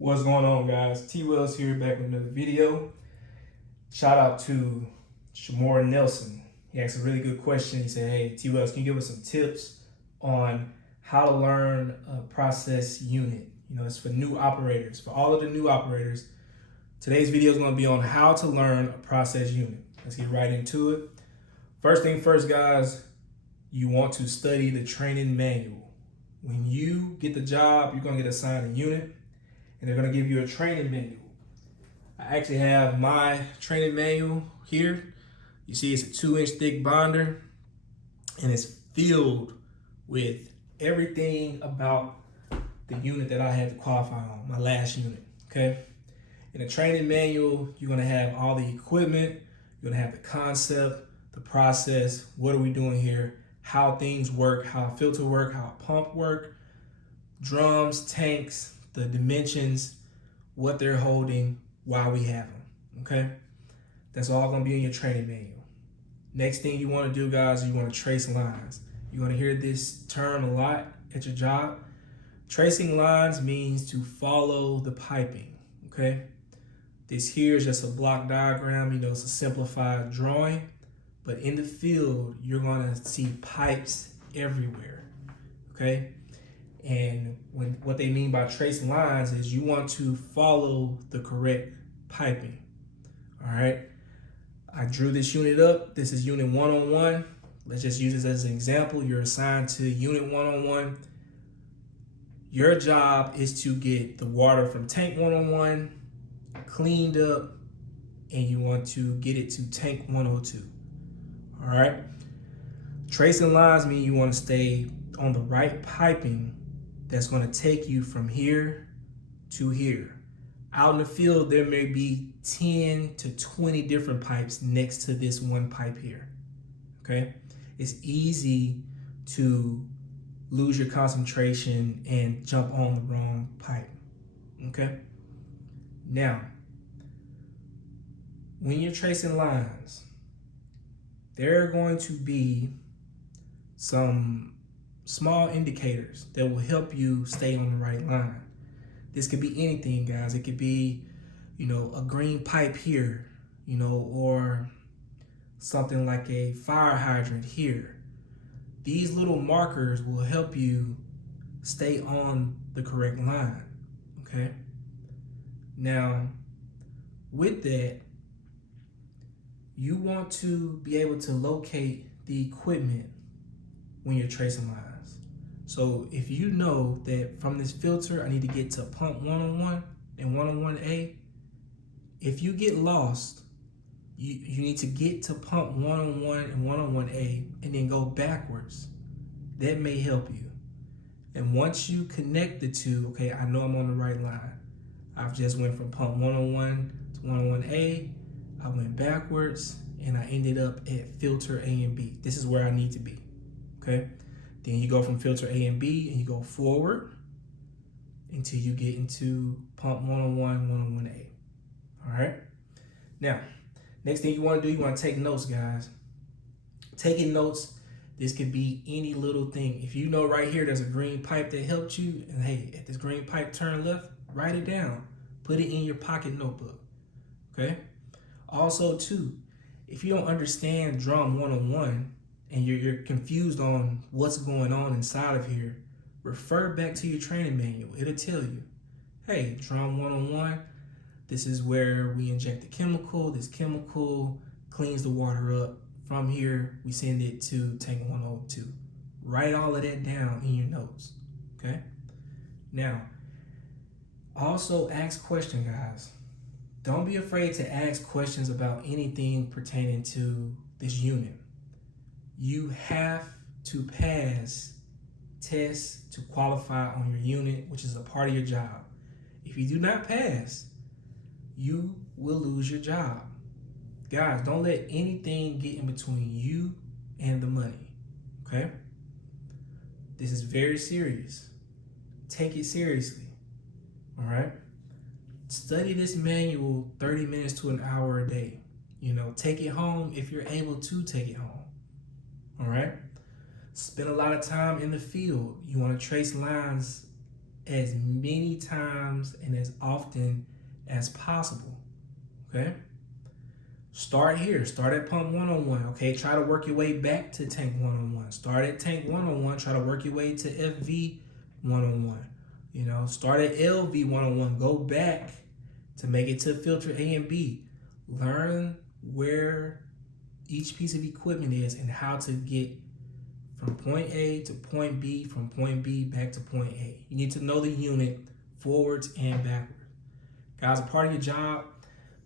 What's going on, guys? T Wells here, back with another video. Shout out to Shamora Nelson. He asked a really good question. He said, "Hey, T Wells, can you give us some tips on how to learn a process unit?" It's for new operators. For all of the new operators, today's video is going to be on how to learn a process unit. Let's get right into it. First thing first, guys, you want to study the training manual. When you get the job, you're going to get assigned a unit, and they're going to give you a training manual. I actually have my training manual here. You see it's a 2-inch thick binder, and it's filled with everything about the unit that I had to qualify on, my last unit, okay? In the training manual, you're gonna have all the equipment, you're gonna have the concept, the process, what are we doing here, how things work, how a filter work, how a pump work, drums, tanks, the dimensions, what they're holding, why we have them, okay? That's all gonna be in your training manual. Next thing you wanna do, guys, you wanna trace lines. You're gonna hear this term a lot at your job. Tracing lines means to follow the piping, okay? This here is just a block diagram, it's a simplified drawing, but in the field, you're gonna see pipes everywhere, okay? And what they mean by tracing lines is you want to follow the correct piping. All right. I drew this unit up. This is unit 101. Let's just use this as an example. You're assigned to unit 101. Your job is to get the water from tank 101 cleaned up, and you want to get it to tank 102. All right. Tracing lines mean you want to stay on the right piping that's going to take you from here to here. Out in the field, there may be 10 to 20 different pipes next to this one pipe here, okay? It's easy to lose your concentration and jump on the wrong pipe, okay? Now, when you're tracing lines, there are going to be some small indicators that will help you stay on the right line. This could be anything, guys. It could be, a green pipe here, or something like a fire hydrant here. These little markers will help you stay on the correct line, okay? Now, with that, you want to be able to locate the equipment when you're tracing lines. So if you know that from this filter, I need to get to pump 101 and 101A, if you get lost, you need to get to pump 101 and 101A and then go backwards. That may help you. And once you connect the two, okay, I know I'm on the right line. I've just went from pump 101 to 101A, I went backwards, and I ended up at filter A and B. This is where I need to be, okay? Then you go from filter A and B and you go forward until you get into pump 101, 101A. All right? Now, next thing you want to do, you want to take notes, guys. Taking notes, this could be any little thing. If you know right here there's a green pipe that helped you, and hey, at this green pipe, turn left, write it down. Put it in your pocket notebook, okay? Also, too, if you don't understand drum 101, and you're confused on what's going on inside of here, refer back to your training manual. It'll tell you, hey, drum 101, this is where we inject the chemical. This chemical cleans the water up. From here, we send it to tank 102. Write all of that down in your notes, okay? Now, also ask questions, guys. Don't be afraid to ask questions about anything pertaining to this unit. You have to pass tests to qualify on your unit, which is a part of your job. If you do not pass, you will lose your job. Guys, don't let anything get in between you and the money, okay? This is very serious. Take it seriously, all right? Study this manual 30 minutes to an hour a day. Take it home if you're able to take it home. All right. Spend a lot of time in the field. You want to trace lines as many times and as often as possible. Okay? Start here. Start at pump 101. Okay, try to work your way back to tank 101. Start at tank 101. Try to work your way to FV 101. You know, start at LV 101. Go back to make it to filter A and B. Learn where each piece of equipment is and how to get from point A to point B, from point B back to point A. You need to know the unit forwards and backwards. Guys, a part of your job,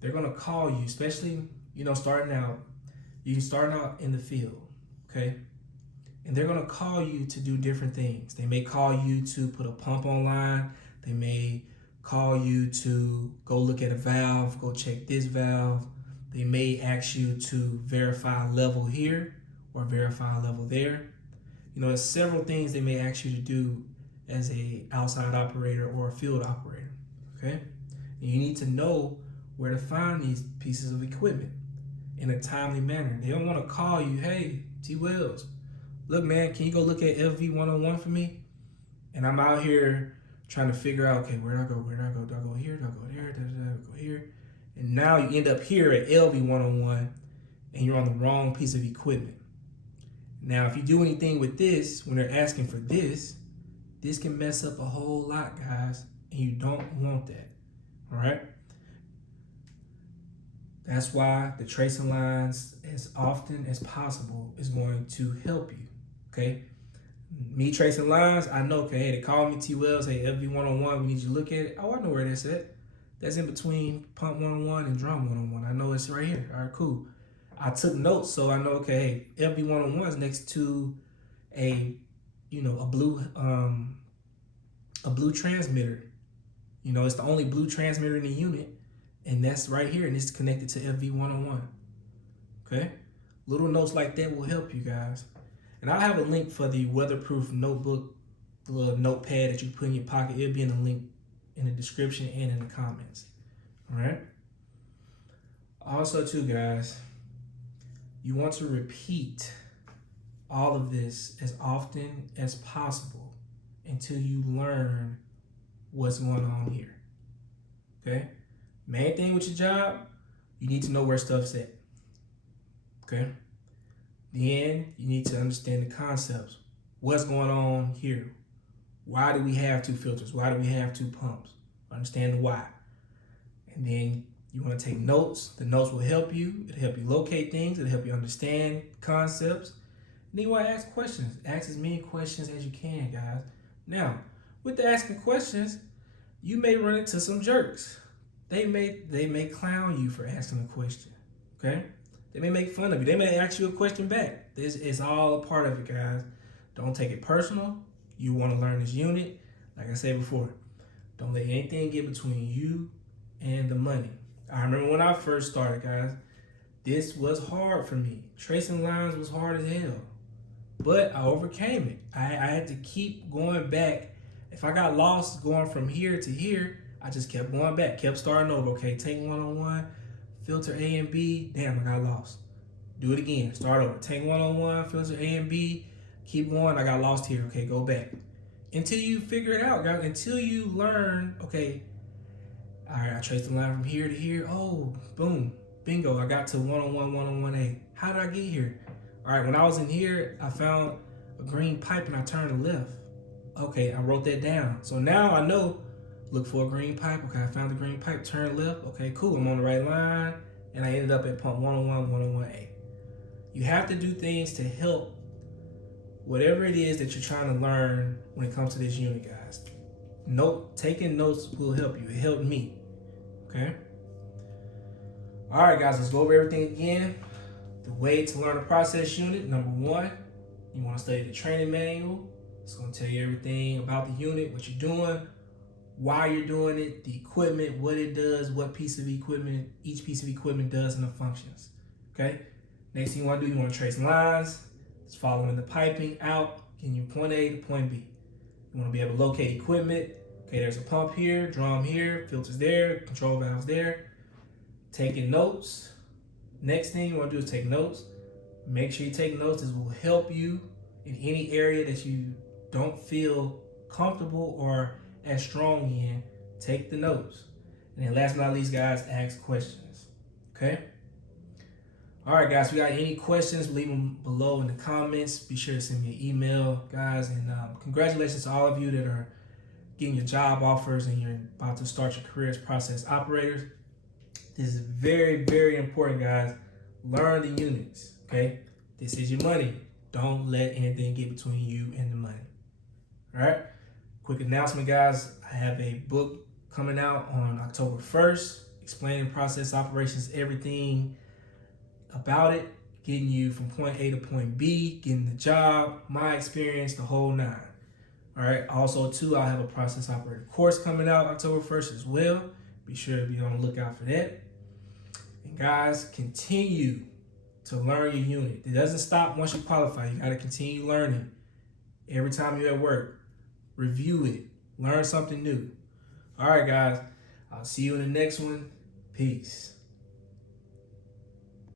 they're gonna call you, especially, you know, starting out. You starting out in the field, okay? And they're gonna call you to do different things. They may call you to put a pump online. They may call you to go look at a valve, go check this valve. They may ask you to verify a level here or verify a level there. You know, there's several things they may ask you to do as a outside operator or a field operator, okay? And you need to know where to find these pieces of equipment in a timely manner. They don't want to call you, hey, T. Wells, look, man, can you go look at LV 101 for me? And I'm out here trying to figure out, okay, where do I go? Where do I go? Do I go here? Do I go there? Do I go here? And now you end up here at LV 101 and you're on the wrong piece of equipment. Now, if you do anything with this, when they're asking for this can mess up a whole lot, guys, and you don't want that, all right? That's why the tracing lines, as often as possible, is going to help you, okay? Me tracing lines, I know, okay, hey, they call me T. Wells, hey, LV 101, we need you to look at it. Oh, I know where that's at. That's in between pump 101 and drum 101. I know it's right here. All right, cool. I took notes, so I know, okay, hey, LV 101 is next to a blue transmitter. You know, it's the only blue transmitter in the unit, and that's right here, and it's connected to FV 101. Okay? Little notes like that will help you guys. And I'll have a link for the weatherproof notebook, the little notepad that you put in your pocket. It'll be in the link in the description and in the comments. All right? Also, too, guys, you want to repeat all of this as often as possible until you learn what's going on here. Okay? Main thing with your job, you need to know where stuff's at. Okay? Then you need to understand the concepts. What's going on here? Why do we have two filters? Why do we have two pumps? Understand the why. And then you want to take notes. The notes will help you. It'll help you locate things. It'll help you understand concepts. And then you want to ask questions. Ask as many questions as you can, guys. Now, with the asking questions, you may run into some jerks. They may clown you for asking a question. Okay? They may make fun of you. They may ask you a question back. This is all a part of it, guys. Don't take it personal. You want to learn this unit. Like I said before, don't let anything get between you and the money. I remember when I first started, guys, this was hard for me. Tracing lines was hard as hell. But I overcame it. I had to keep going back. If I got lost going from here to here, I just kept going back, kept starting over. Okay, tank 101, filter A and B. Damn, I got lost. Do it again. Start over. Tank 101, filter A and B. Keep going. I got lost here. Okay, go back. Until you figure it out, guys. Until you learn, okay, all right, I traced the line from here to here. Oh, boom. Bingo. I got to 101, 101A. How did I get here? All right, when I was in here, I found a green pipe and I turned left. Okay, I wrote that down. So now I know, look for a green pipe. Okay, I found the green pipe, turn left. Okay, cool, I'm on the right line. And I ended up at pump 101, 101A. You have to do things to help whatever it is that you're trying to learn when it comes to this unit, guys. Taking notes will help you. It helped me, okay? All right, guys, let's go over everything again. The way to learn a process unit, number one, you want to study the training manual. It's going to tell you everything about the unit, what you're doing, why you're doing it, the equipment, what it does, what piece of equipment, each piece of equipment does and the functions, okay? Next thing you want to do, you want to trace lines. It's following the piping out, getting your point A to point B. You want to be able to locate equipment. Okay, there's a pump here, drum here, filters there, control valves there. Taking notes. Next thing you want to do is take notes. Make sure you take notes. This will help you in any area that you don't feel comfortable or as strong in, take the notes. And then last but not least, guys, ask questions. Okay? All right, guys, if you got any questions, leave them below in the comments. Be sure to send me an email, guys. And congratulations to all of you that are getting your job offers and you're about to start your career as process operators. This is very, very important, guys. Learn the units, okay? This is your money. Don't let anything get between you and the money. All right? Quick announcement, guys. I have a book coming out on October 1st, explaining process operations, everything about it, getting you from point A to point B, getting the job, my experience, the whole nine. All right. Also, too, I'll have a process operator course coming out October 1st as well. Be sure to be on the lookout for that. And guys, continue to learn your unit. It doesn't stop once you qualify. You got to continue learning every time you're at work. Review it. Learn something new. All right, guys. I'll see you in the next one. Peace.